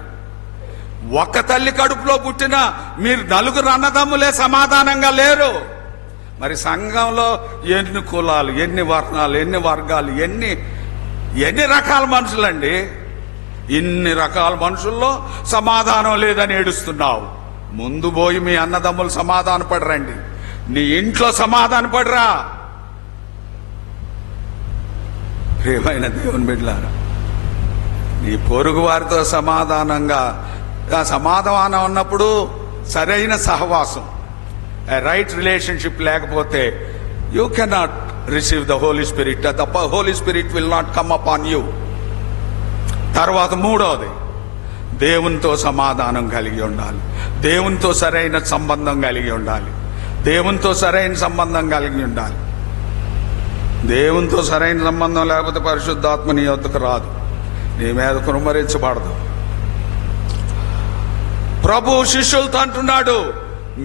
ఒక్క తల్లి కడుపులో పుట్టిన మీరు 4 అన్నదమ్ములే సమాధానంగా లేరు. మరి సంఘంలో ఎన్ని కులాలు, ఎన్ని వర్ణాలు, ఎన్ని వర్గాలు, ఎన్ని రకాల మనుషులండి? ఇన్ని రకాల మనుషుల్లో సమాధానం లేదని ఏడుస్తున్నావు. ముందు పోయి మీ అన్నదమ్ములు సమాధాన పడరండి, నీ ఇంట్లో సమాధాన పడరా. ప్రియమైన దేవుని బిడ్డలారా, నీ పొరుగు వారితో సమాధానంగా సమాధానం ఉన్నప్పుడు సరైన సహవాసం, రైట్ రిలేషన్షిప్ లేకపోతే you cannot receive the Holy Spirit. The Holy Spirit will not come upon you. తర్వాత 3వది, దేవునితో సమాధానం కలిగి ఉండాలి, దేవునితో సరైన సంబంధం కలిగి ఉండాలి, దేవునితో సరైన సంబంధం కలిగి ఉండాలి. దేవునితో సరైన సంబంధం లేకపోతే పరిశుద్ధాత్మ నీ వద్దకు రాదు, నీ మీద కుమ్మరించబడదు. ప్రభు శిష్యులతో అంటున్నాడు,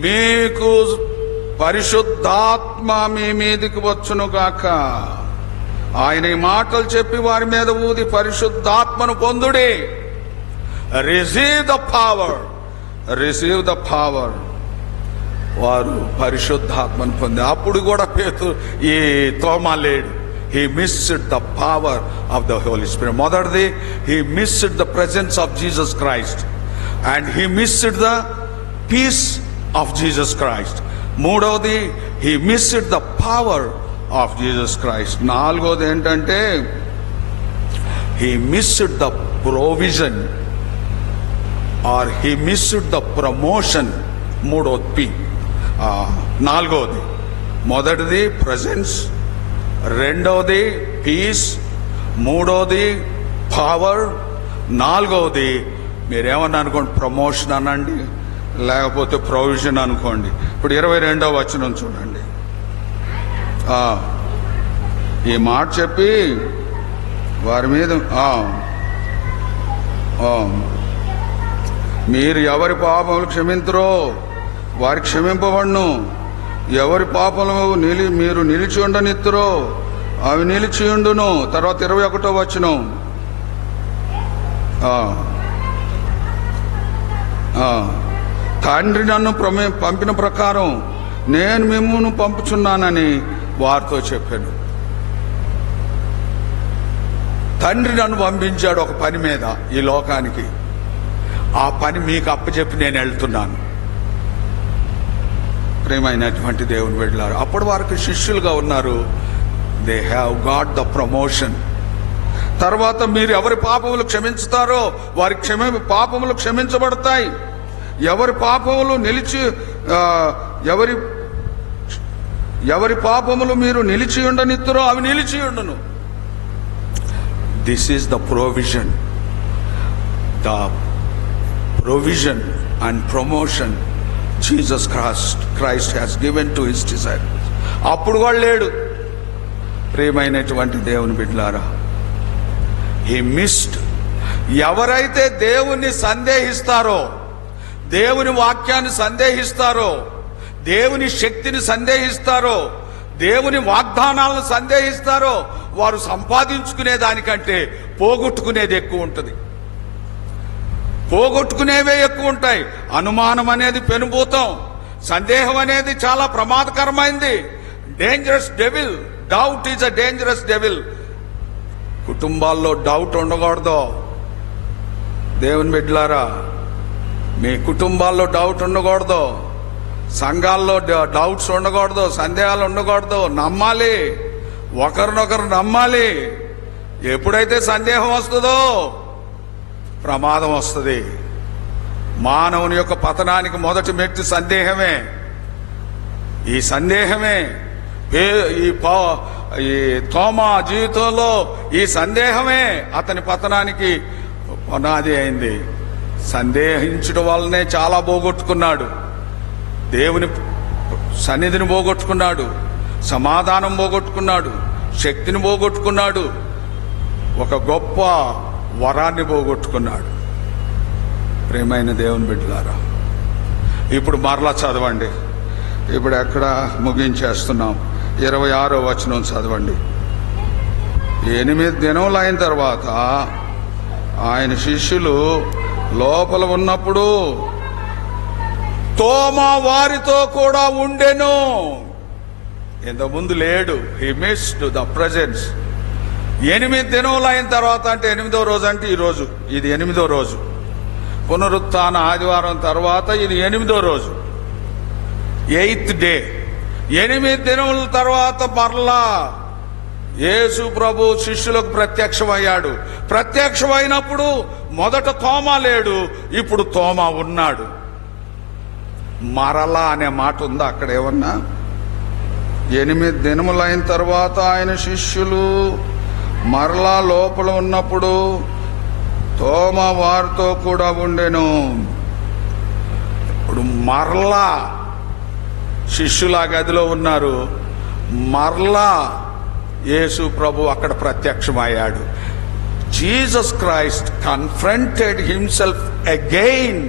మీకు పరిశుద్ధాత్మ మీ మీదికి వచ్చును గాక. ఆయన ఈ మాటలు చెప్పి వారి మీద ఊది పరిశుద్ధాత్మను పొందుడి. Receive the power, receive the power. వారు పరిశుద్ధాత్మను పొంది. అప్పుడు కూడా ఈ తోమా లేడు. He missed the power of the Holy Spirit. మొదటిది, he missed the presence of Jesus Christ and he missed the peace of Jesus Christ. మూడవది, he missed the power of Jesus Christ. నాలుగోది ఏంటంటే he missed the provision or he missed the promotion. మూడవది నాలుగవది, మొదటిది presence, రెండవది piece, మూడవది power, నాలుగవది మీరేమన్నా అనుకోండి ప్రమోషన్ అనండి, లేకపోతే ప్రొవిజన్ అనుకోండి. ఇప్పుడు 22వ వచనం చూడండి. ఈ మాట చెప్పి వారి మీద మీరు ఎవరి పాపములు క్షమింతురో వారికి క్షమింపబడును, ఎవరి పాపములు మీరు నిలిచి ఉండనిత్తురో అవి నిలిచి ఉండును. తర్వాత 21వ వచనం, తండ్రి నన్ను పంపిన ప్రకారం నేను మిమ్మును పంపుచున్నానని వారితో చెప్పాను. తండ్రి నన్ను పంపించాడు ఒక పని మీద ఈ లోకానికి. ఆ పని మీకు అప్పచెప్పి నేను వెళ్తున్నాను. ప్రేమైనటువంటి దేవుని బిడ్డలారు, అప్పటి వారికి శిష్యులుగా ఉన్నారు. They have got the promotion. తర్వాత మీరు ఎవరి పాపములు క్షమించుతారో వారి పాపములు ఎవరి పాపములు ఎవరి పాపములు మీరు నిలిచి ఉండనిత్తురో అవి నిలిచి ఉండును. This is the provision, the provision and promotion Jesus Christ has given to his disciples. అప్పుడు కూడా లేడు. ప్రియమైనటువంటి దేవుని బిడ్డలారా, హీ మిస్డ్. ఎవరైతే దేవుణ్ణి సందేహిస్తారో, దేవుని వాక్యాన్ని సందేహిస్తారో, దేవుని శక్తిని సందేహిస్తారో, దేవుని వాగ్దానాలను సందేహిస్తారో, వారు సంపాదించుకునే దానికంటే పోగొట్టుకునేది ఎక్కువ ఉంటుంది. పోగొట్టుకునేవే ఎక్కువ ఉంటాయి. అనుమానం అనేది పెనుభూతం, సందేహం అనేది చాలా ప్రమాదకరమైంది. Dangerous devil. Doubt is a dangerous devil. కుటుంబాల్లో డౌట్ ఉండకూడదు. దేవుని బిడ్డలారా, మీ కుటుంబాల్లో డౌట్ ఉండకూడదు, సంఘాల్లో డౌట్స్ ఉండకూడదు, సందేహాలు ఉండకూడదు. నమ్మాలి, ఒకరినొకరు నమ్మాలి. ఎప్పుడైతే సందేహం వస్తుందో ప్రమాదం వస్తుంది. మానవుని యొక్క పతనానికి మొదటి మెట్టు సందేహమే. ఈ సందేహమే ఈ తోమా జీవితంలో ఈ సందేహమే అతని పతనానికి పునాది అయింది. సందేహించడం వల్లనే చాలా పోగొట్టుకున్నాడు. దేవుని సన్నిధిని పోగొట్టుకున్నాడు, సమాధానం పోగొట్టుకున్నాడు, శక్తిని పోగొట్టుకున్నాడు, ఒక గొప్ప వరాన్ని పోగొట్టుకున్నాడు. ప్రియమైన దేవుని బిడ్డలారా, ఇప్పుడు మరలా చదవండి. ఇప్పుడు ఎక్కడ ముగించేస్తున్నాం? 26వ వచనం చదవండి. 8 దినములు అయిన తర్వాత ఆయన శిష్యులు లోపల ఉన్నప్పుడు తోమా వారితో కూడా ఉండెను. ఇంతకుముందు లేడు. He missed the presence. 8 దినములు అయిన తర్వాత అంటే 8వ రోజు, అంటే ఈ రోజు ఇది 8వ రోజు. పునరుత్థాన ఆదివారం తర్వాత ఇది 8వ రోజు, 8th డే. 8 దినముల తర్వాత మరలా యేసు ప్రభు శిష్యులకు ప్రత్యక్షమయ్యాడు. ప్రత్యక్షమైనప్పుడు మొదట తోమా లేడు, ఇప్పుడు తోమా ఉన్నాడు. మరలా అనే మాట ఉందా అక్కడ ఏమన్నా? 8 దినములు అయిన తర్వాత ఆయన శిష్యులు మరలా లోపల ఉన్నప్పుడు తోమా వారితో కూడా ఉండెను. ఇప్పుడు మరలా శిష్యులు ఆ గదిలో ఉన్నారు. మరలా యేసు ప్రభు అక్కడ ప్రత్యక్షమయ్యాడు. Jesus Christ confronted himself again.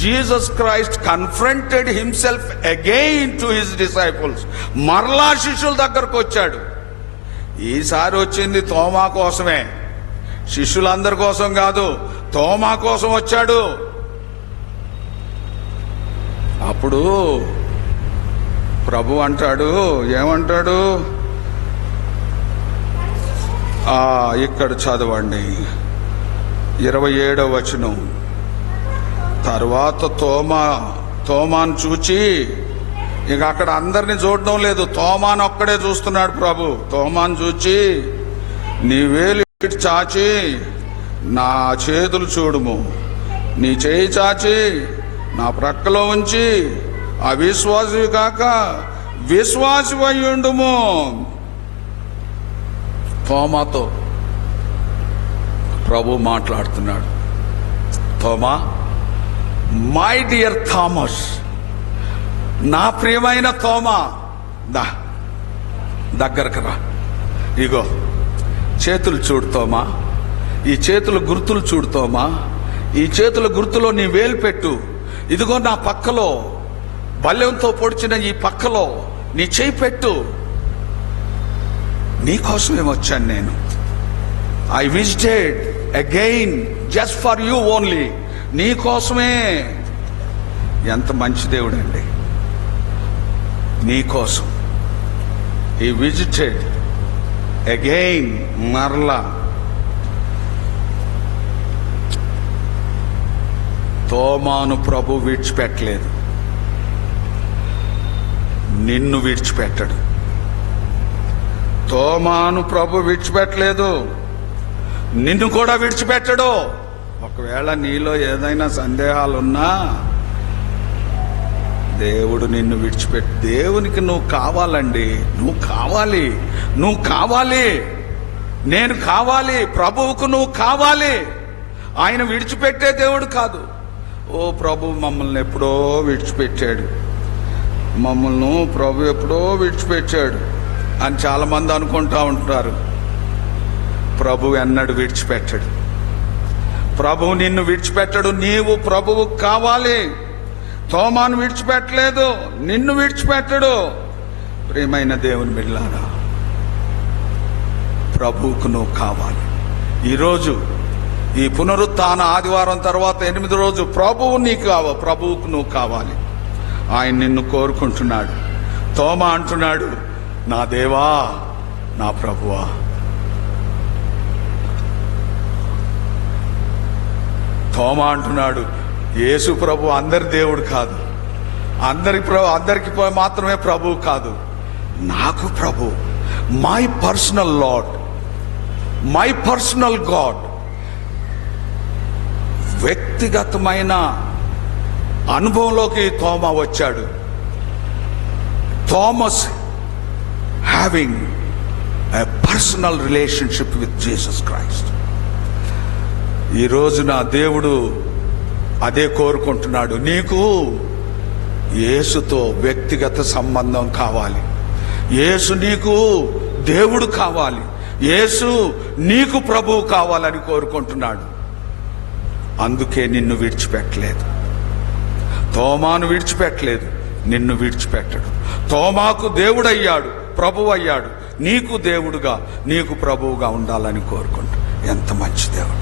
Jesus Christ confronted himself again to his disciples. మరలా శిష్యుల దగ్గరకు వచ్చాడు. ఈసారి వచ్చింది తోమా కోసమే, శిష్యులందరి కోసం కాదు, తోమా కోసం వచ్చాడు. అప్పుడు ప్రభు అంటాడు, ఏమంటాడు? ఇక్కడ చదవండి, 27వ వచనం. తర్వాత తోమాను చూచి, ఇక అక్కడ అందరినీ చూడడం లేదు, తోమాను ఒక్కడే చూస్తున్నాడు ప్రభు. తోమాను చూచి, నీ వేలు చాచి నా చేతులు చూడుము, నీ చేయి చాచి నా ప్రక్కలో ఉంచి అవిశ్వాసివి కాక విశ్వాసివయ్యుండుము. తోమాతో ప్రభు మాట్లాడుతున్నాడు. తోమా, మై డియర్ థామస్, నా ప్రియమైన తోమా, దగ్గరకు రా. ఇగో చేతులు చూడు తోమా, ఈ చేతుల గుర్తులు చూడు తోమా, ఈ చేతుల గుర్తులో నీ వేలు పెట్టు. ఇదిగో నా పక్కలో, బల్లెంతో పొడిచిన ఈ పక్కలో నీ చేయి పెట్టు. నీకోసమే వచ్చాను నేను. I visited again just for you only. నీకోసమే. ఎంత మంచి దేవుడు అండి. నీకోసం ఈ విజిటెడ్ అగైన్. మరలా తోమాను ప్రభు విడిచిపెట్టలేదు, నిన్ను విడిచిపెట్టడు. తోమాను ప్రభు విడిచిపెట్టలేదు, నిన్ను కూడా విడిచిపెట్టడు. ఒకవేళ నీలో ఏదైనా సందేహాలున్నా దేవుడు నిన్ను విడిచిపెట్టి, దేవునికి నువ్వు కావాలండి, నువ్వు కావాలి, నేను కావాలి, ప్రభువుకు నువ్వు కావాలి. ఆయన విడిచిపెట్టే దేవుడు కాదు. ఓ ప్రభు మమ్మల్ని ఎప్పుడో విడిచిపెట్టాడు, ప్రభు ఎప్పుడో విడిచిపెట్టాడు అని చాలా మంది అనుకుంటా ఉంటారు. ప్రభు ఎన్నడూ విడిచిపెట్టడు. ప్రభువు నిన్ను విడిచిపెట్టడు. నీవు ప్రభువుకు కావాలి. తోమాను విడిచిపెట్టలేదు, నిన్ను విడిచిపెట్టడు. ప్రియమైన దేవుని బిడ్డలారా, ప్రభువుకు నువ్వు కావాలి. ఈరోజు ఈ పునరుత్థాన ఆదివారం తర్వాత 8వ రోజు ప్రభువుకు నువ్వు కావాలి. ఆయన నిన్ను కోరుకుంటున్నాడు. తోమా అంటున్నాడు, నా దేవా, నా ప్రభువా. తోమా అంటున్నాడు, యేసు ప్రభు అందరి దేవుడు కాదు, అందరికి మాత్రమే ప్రభువు కాదు, నాకు ప్రభు, my personal Lord, my personal God. వ్యక్తిగతమైన అనుభవంలోకి తోమా వచ్చాడు. Thomas having a personal relationship with Jesus Christ. ఈరోజు నా దేవుడు అదే కోరుకుంటున్నాడు. నీకు యేసుతో వ్యక్తిగత సంబంధం కావాలి. యేసు నీకు దేవుడు కావాలి. యేసు నీకు ప్రభువు కావాలని కోరుకుంటున్నాడు. అందుకే నిన్ను విడిచిపెట్టలేదు. తోమాను విడిచిపెట్టలేదు, నిన్ను విడిచిపెట్టడు. తోమాకు దేవుడయ్యాడు, ప్రభువు అయ్యాడు. నీకు దేవుడుగా, నీకు ప్రభువుగా ఉండాలని కోరుకుంటా. ఎంత మంచి దేవుడు.